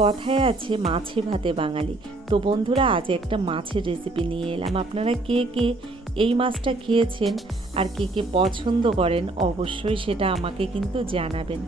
কথায় আছে মাছে ভাতে বাঙালি। তো বন্ধুরা, আজ একটা মাছের রেসিপি নিয়ে এলাম। আপনারা কে কে এই মাছটা খেয়েছেন আর কে কে পছন্দ করেন অবশ্যই সেটা আমাকে কিন্তু জানাবেন।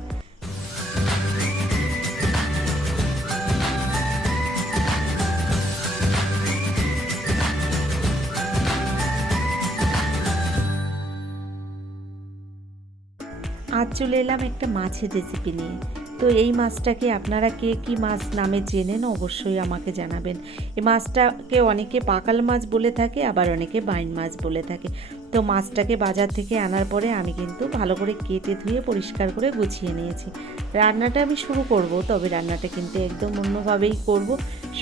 আজ চলে এলাম একটা মাছের রেসিপি নিয়ে। তো এই মাছটাকে আপনারা কে কী মাছ নামে চেনেন অবশ্যই আমাকে জানাবেন। এই মাছটাকে অনেকে পাকাল মাছ বলে থাকে, আবার অনেকে বাইন মাছ বলে থাকে। তো মাছটাকে বাজার থেকে আনার পরে আমি কিন্তু ভালো করে কেটে ধুয়ে পরিষ্কার করে গুছিয়ে নিয়েছি। রান্নাটা আমি শুরু করব, তবে রান্নাটা কিন্তু একদম অন্যভাবেই করব।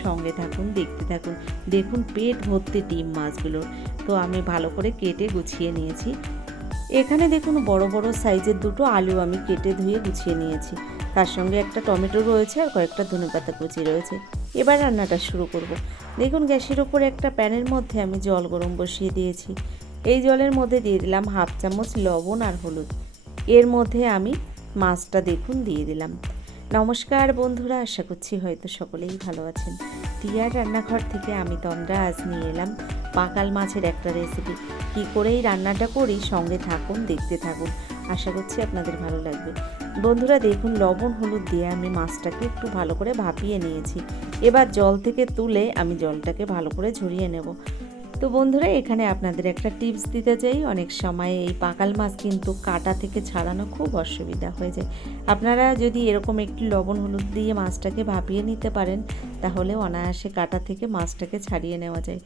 সঙ্গে থাকুন, দেখতে থাকুন। দেখুন পেট ভর্তি ডিম মাছগুলোর। তো আমি ভালো করে কেটে গুছিয়ে নিয়েছি। এখানে দেখুন বড় বড় সাইজের দুটো আলু আমি কেটে ধুয়ে গুছিয়ে নিয়েছি। তার সঙ্গে একটা টমেটো রয়েছে আর কয়েকটা ধনেপাতা কুচি রয়েছে। এবার রান্নাটা শুরু করব। দেখুন গ্যাসের ওপর একটা প্যানের মধ্যে আমি জল গরম বসিয়ে দিয়েছি। এই জলের মধ্যে দিয়ে দিলাম হাফ চামচ লবণ আর হলুদ। এর মধ্যে আমি মাছটা দেখুন দিয়ে দিলাম। নমস্কার বন্ধুরা, আশা করছি হয়তো সকলেই ভালো আছেন। টিয়ার রান্নাঘর থেকে আমি তন্দ্রা আজ নিয়ে এলাম পাকাল মাছের একটা রেসিপি। কী করেই রান্নাটা করি সঙ্গে থাকুন, দেখতে থাকুন। আশা করছি আপনাদের ভালো লাগবে। বন্ধুরা দেখুন লবণ হলুদ দিয়ে আমি মাছটাকে একটু ভালো করে ভাপিয়ে নিয়েছি। এবার জল থেকে তুলে আমি জলটাকে ভালো করে ঝরিয়ে নেব। তো বন্ধুরা, এখানে আপনাদের একটা টিপস দিতে চাই। অনেক সময় এই পাকাল মাছ কিন্তু কাঁটা থেকে ছাড়ানো খুব অসুবিধা হয়ে যায়। আপনারা যদি এরকম একটু লবণ হলুদ দিয়ে মাছটাকে ভাপিয়ে নিতে পারেন, তাহলে অনায়াসে কাঁটা থেকে মাছটাকে ছাড়িয়ে নেওয়া যায়।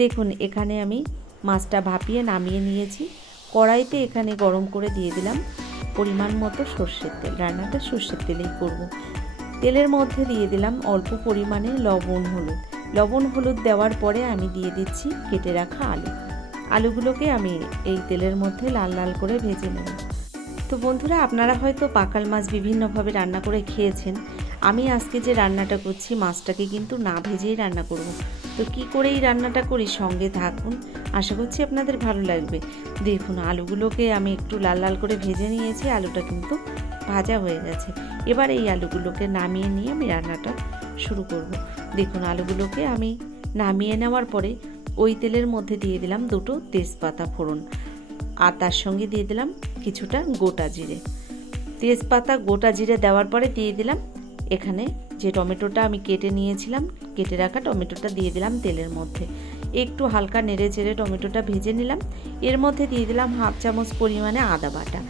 দেখুন এখানে আমি মাছটা ভাপিয়ে নামিয়ে নিয়েছি। কড়াইতে এখানে গরম করে দিয়ে দিলাম পরিমাণ মতো সর্ষের তেল। রান্নাটা সর্ষের তেলেই করব। তেলের মধ্যে দিয়ে দিলাম অল্প পরিমাণে লবণ হলুদ দেওয়ার পরে আমি দিয়ে দিচ্ছি কেটে রাখা আলুগুলোকে আমি এই তেলের মধ্যে লাল লাল করে ভেজে নেব। তো বন্ধুরা, আপনারা হয়তো পাকাল মাছ বিভিন্নভাবে রান্না করে খেয়েছেন। আমি আজকে যে রান্নাটা করছি মাছটাকে কিন্তু না ভেজেই রান্না করব। তো কী করে এই রান্নাটা করি সঙ্গে থাকুন, আশা করছি আপনাদের ভালো লাগবে। দেখুন আলুগুলোকে আমি একটু লাল লাল করে ভেজে নিয়েছি। আলুটা কিন্তু ভাজা হয়ে গেছে। এবার এই আলুগুলোকে নামিয়ে নিয়ে আমি রান্নাটা শুরু করব। দেখুন আলুগুলোকে আমি নামিয়ে নেওয়ার পরে ওই তেলের মধ্যে দিয়ে দিলাম দুটো তেজপাতা ফোড়ন, আর তার সঙ্গে দিয়ে দিলাম কিছুটা গোটা জিরে। তেজপাতা গোটা জিরে দেওয়ার পরে দিয়ে দিলাম এখানে যে টমেটোটা আমি কেটে নিয়েছিলাম, কেটে রাখা টমেটোটা দিয়ে দিলাম তেলের মধ্যে। একটু হালকা নেড়ে চেড়ে টমেটোটা ভেজে নিলাম। এর মধ্যে দিয়ে দিলাম হাফ চামচ পরিমাণে আদা বাটা।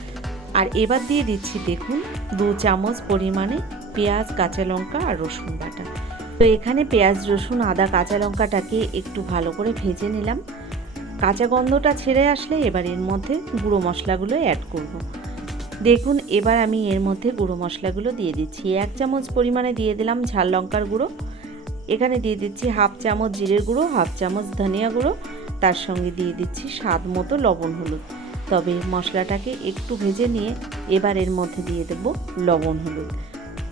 আর এবার দিয়ে দিচ্ছি দেখুন 2 চামচ পরিমাণে পেঁয়াজ, কাঁচা লঙ্কা আর রসুন বাটা। তো এখানে পেঁয়াজ, রসুন, আদা, কাঁচা লঙ্কাটাকে একটু ভালো করে ভেজে নিলাম। কাঁচা গন্ধটা ছেড়ে আসলে এবার এর মধ্যে গুঁড়ো মশলাগুলো অ্যাড করব। দেখুন এবার আমি এর মধ্যে গুঁড়ো মশলাগুলো দিয়ে দিচ্ছি। 1 চামচ পরিমাণে দিয়ে দিলাম ঝাল লঙ্কার গুঁড়ো। এখানে দিয়ে দিচ্ছি হাফ চামচ জিরের গুঁড়ো, হাফ চামচ ধনিয়া গুঁড়ো। তার সঙ্গে দিয়ে দিচ্ছি স্বাদ মতো লবণ হলুদ। তবে মশলাটাকে একটু ভেজে নিয়ে এবার এর মধ্যে দিয়ে দেব লবণ হলুদ।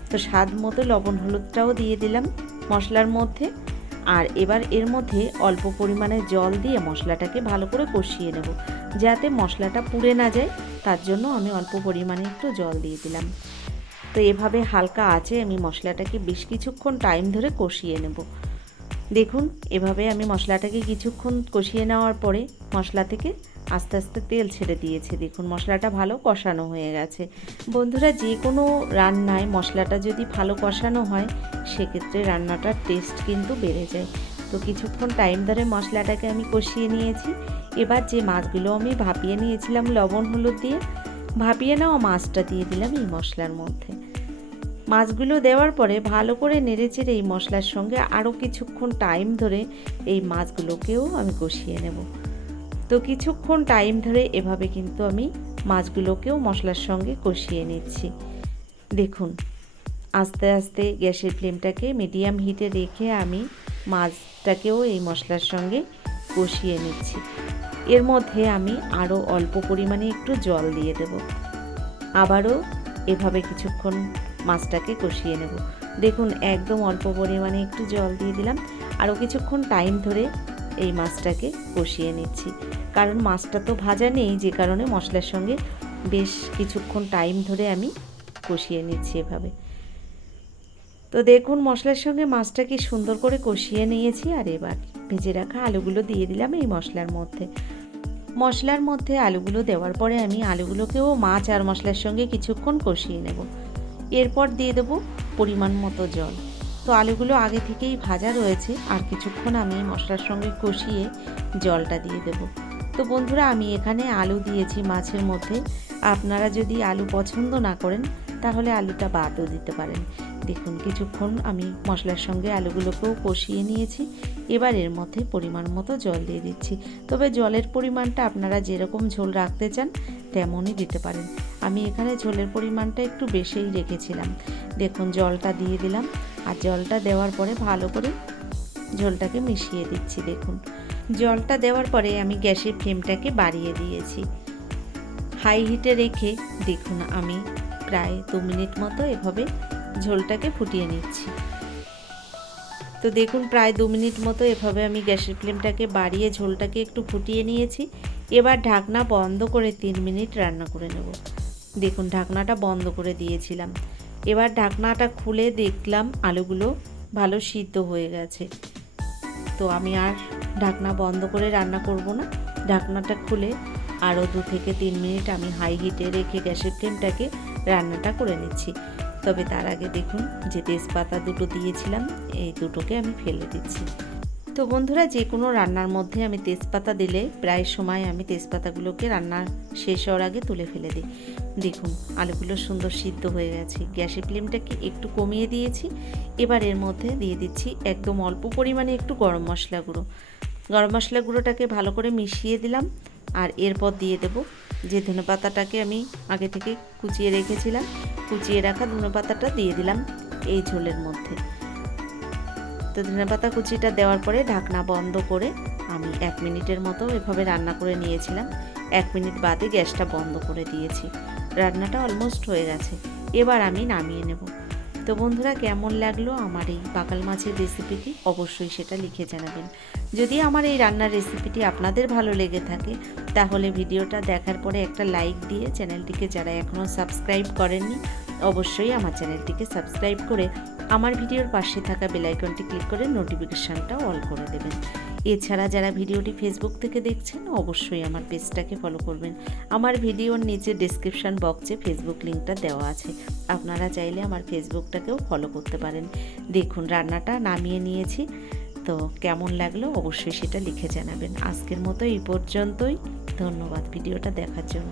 তো স্বাদ মতো লবণ হলুদটাও দিয়ে দিলাম মশলার মধ্যে। আর এবার এর মধ্যে অল্প পরিমাণে জল দিয়ে মশলাটাকে ভালো করে কষিয়ে নেব, যাতে মশলাটা পুড়ে না যায়। তার জন্য আমি অল্প পরিমাণে একটু জল দিয়ে দিলাম। তো এভাবে হালকা আঁচে আমি মশলাটাকে বেশ কিছুক্ষণ টাইম ধরে কষিয়ে নেব। দেখুন এভাবে আমি মশলাটাকে কিছুক্ষণ কষিয়ে নেওয়ার পরে মশলা থেকে আস্তে আস্তে তেল ছেড়ে দিয়েছে। দেখুন মশলাটা ভালো কষানো হয়ে গেছে। বন্ধুরা, যে কোনো রান্নায় মশলাটা যদি ভালো কষানো হয় সেক্ষেত্রে রান্নাটার টেস্ট কিন্তু বেড়ে যায়। তো কিছুক্ষণ টাইম ধরে মশলাটাকে আমি কষিয়ে নিয়েছি। এবার যে মাছগুলো আমি ভাপিয়ে নিয়েছিলাম লবণ হলুদ দিয়ে, ভাপিয়ে নেওয়া মাছটা দিয়ে দিলাম এই মশলার মধ্যে। মাছগুলো দেওয়ার পরে ভালো করে নেড়েচেড়ে এই মশলার সঙ্গে আরও কিছুক্ষণ টাইম ধরে এই মাছগুলোকেও আমি কষিয়ে নেব। তো কিছুক্ষণ টাইম ধরে এভাবে কিন্তু আমি মাছগুলোকেও মশলার সঙ্গে কষিয়ে নিচ্ছি। দেখুন আস্তে আস্তে গ্যাসের ফ্লেমটাকে মিডিয়াম হিটে রেখে আমি মাছটাকেও এই মশলার সঙ্গে কষিয়ে নিচ্ছি। এর মধ্যে আমি আরও অল্প পরিমাণে একটু জল দিয়ে দেব। আবারও এভাবে কিছুক্ষণ মাছটাকে কষিয়ে নেব। দেখুন একদম অল্প পরিমাণে একটু জল দিয়ে দিলাম। আরও কিছুক্ষণ টাইম ধরে এই মাছটাকে কষিয়ে নিচ্ছি, কারণ মাছটা তো ভাজা নেই, যে কারণে মশলার সঙ্গে বেশ কিছুক্ষণ টাইম ধরে আমি কষিয়ে নিচ্ছি এভাবে। তো দেখুন মশলার সঙ্গে মাছটা কি সুন্দর করে কষিয়ে নিয়েছি। আর এবার ভেজে রাখা আলুগুলো দিয়ে দিলাম এই মশলার মধ্যে আলুগুলো দেওয়ার পরে আমি আলুগুলোকেও মাছ আর মশলার সঙ্গে কিছুক্ষণ কষিয়ে নেব। এরপর দিয়ে দেবো পরিমাণ মতো জল। তো আলুগুলো আগে থেকেই ভাজা রয়েছে, আর কিছুক্ষণ আমি মশলার সঙ্গে কষিয়ে জলটা দিয়ে দেব। তো বন্ধুরা, আমি এখানে আলু দিয়েছি মাছের মধ্যে। আপনারা যদি আলু পছন্দ না করেন তাহলে আলুটা বাদও দিতে পারেন। দেখুন কিছুক্ষণ আমি মশলার সঙ্গে আলুগুলোকেও কষিয়ে নিয়েছি। এবার এর মধ্যে পরিমাণ মতো জল দিয়ে দিচ্ছি। তবে জলের পরিমাণটা আপনারা যেরকম ঝোল রাখতে চান তেমনই দিতে পারেন। আমি এখানে ঝোলের পরিমাণটা একটু বেশিই রেখেছিলাম। দেখুন জলটা দিয়ে দিলাম, আর জলটা দেওয়ার পরে ভালো করে ঝোলটাকে মিশিয়ে দিচ্ছি। দেখুন জলটা দেওয়ার পরে আমি গ্যাসের ফ্লেমটাকে বাড়িয়ে দিয়েছি। হাই হিটে রেখে দেখুন আমি প্রায় 2 মিনিট মতো এভাবে ঝোলটাকে ফুটিয়ে নিচ্ছি। তো দেখুন প্রায় 2 মিনিট মতো এভাবে আমি গ্যাসের ফ্লেমটাকে বাড়িয়ে ঝোলটাকে একটু ফুটিয়ে নিয়েছি। এবার ঢাকনা বন্ধ করে 3 মিনিট রান্না করে নেব। দেখুন ঢাকনাটা বন্ধ করে দিয়েছিলাম। এবার ঢাকনাটা খুলে দেখলাম আলুগুলো ভালো সিদ্ধ হয়ে গেছে। তো আমি আর ঢাকনা বন্ধ করে রান্না করব না, ঢাকনাটা খুলে আরও 2 থেকে 3 মিনিট আমি হাই হিটে রেখে গ্যাসের ফ্লেমটাকে রান্নাটা করে নিচ্ছি। তবে তার আগে দেখুন যে তেজপাতা দুটো দিয়েছিলাম, এই দুটোকে আমি ফেলে দিচ্ছি। তো বন্ধুরা, যে কোনো রান্নার মধ্যে আমি তেজপাতা দিলে প্রায় সময় আমি তেজপাতাগুলোকে রান্নার শেষ হওয়ার আগে তুলে ফেলে দিই। দেখুন আলুগুলো সুন্দর সিদ্ধ হয়ে গেছে। গ্যাসের ফ্লেমটাকে একটু কমিয়ে দিয়েছি। এবার এর মধ্যে দিয়ে দিচ্ছি একদম অল্প পরিমাণে একটু গরম মশলা গুঁড়ো। গরম মশলা গুঁড়োটাকে ভালো করে মিশিয়ে দিলাম। আর এরপর দিয়ে দেব যে ধনেপাতাটাকে আমি আগে থেকে কুচিয়ে রেখেছিলাম, কুচিয়ে রাখা ধনেপাতাটা দিয়ে দিলাম এই ঝোলের মধ্যে। তো ধনেপাতা কুচিটা দেওয়ার পরে ঢাকনা বন্ধ করে আমি 1 মিনিটের মতো এভাবে রান্না করে নিয়েছিলাম। 1 মিনিট বাদে গ্যাসটা বন্ধ করে দিয়েছি। রান্নাটা অলমোস্ট হয়ে গেছে। এবার আমি নামিয়ে নেব। তো বন্ধুরা, কেমন লাগলো আমার এই পাকাল মাছের রেসিপিটি অবশ্যই সেটা লিখে জানাবেন। যদি আমার এই রান্নার রেসিপিটি আপনাদের ভালো লেগে থাকে তাহলে ভিডিওটা দেখার পরে একটা লাইক দিয়ে চ্যানেলটিকে যারা এখনও সাবস্ক্রাইব করেননি অবশ্যই আমার চ্যানেলটিকে সাবস্ক্রাইব করে আমার ভিডিওর পাশে থাকা বেল আইকনটি ক্লিক করে নোটিফিকেশানটা অল করে দেবেন। এছাড়া যারা ভিডিওটি ফেসবুক থেকে দেখছেন অবশ্যই আমার পেজটাকে ফলো করবেন। আমার ভিডিওর নিচে ডেসক্রিপশান বক্সে ফেসবুক লিঙ্কটা দেওয়া আছে, আপনারা চাইলে আমার ফেসবুকটাকেও ফলো করতে পারেন। দেখুন রান্নাটা নামিয়ে নিয়েছি। তো কেমন লাগলো অবশ্যই সেটা লিখে জানাবেন। আজকের মতো এই পর্যন্তই। ধন্যবাদ ভিডিওটা দেখার জন্য।